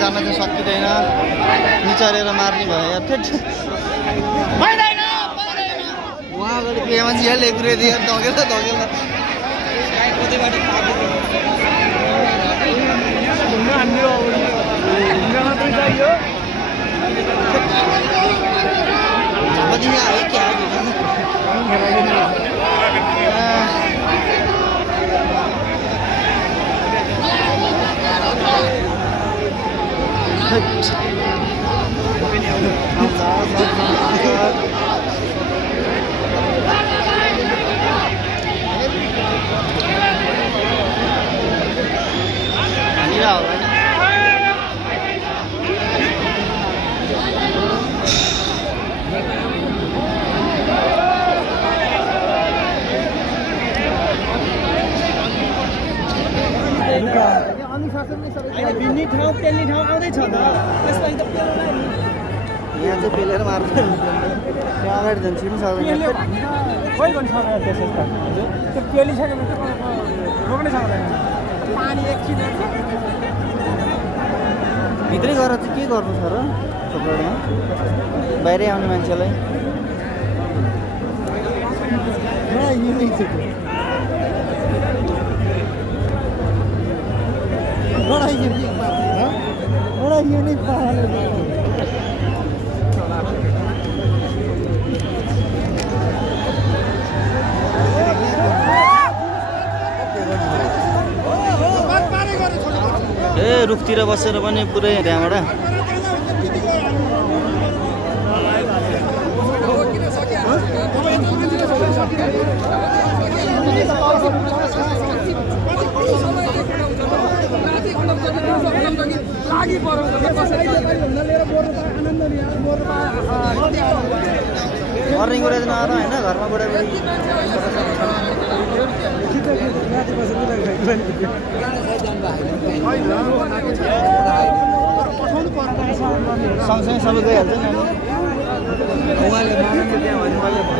जान चाहिँ सकिँदैन निचरेर मार्ने भयो यार उहाँ अगाडि के मान्छे यहाँ लेख्दै धकेल भिन्नी ठाउँ पेल्ने ठाउँ आउँदैछ त त्यसलाई त पेल्दैन यहाँ चाहिँ पेलेर मार्छ त्यहाँ अगाडि झन् छिर्नु सक्दैन खोइ गर्नु सक्दैन त्यसै त त्यो पेलिसकेपछि रोक्नै सक्दैन पानी एकछिन भित्रै गएर चाहिँ के गर्नु छ र थोप्रोमा बाहिरै आउने मान्छेलाई ए रुखतिर बसेर पनि पुरै त्यहाँबाट मर्निङ गरेर नआएर होइन घरमा गएर सँगसँगै सबै गइहाल्छ नि उहाँले मानेको त्यहाँ भने झन्डा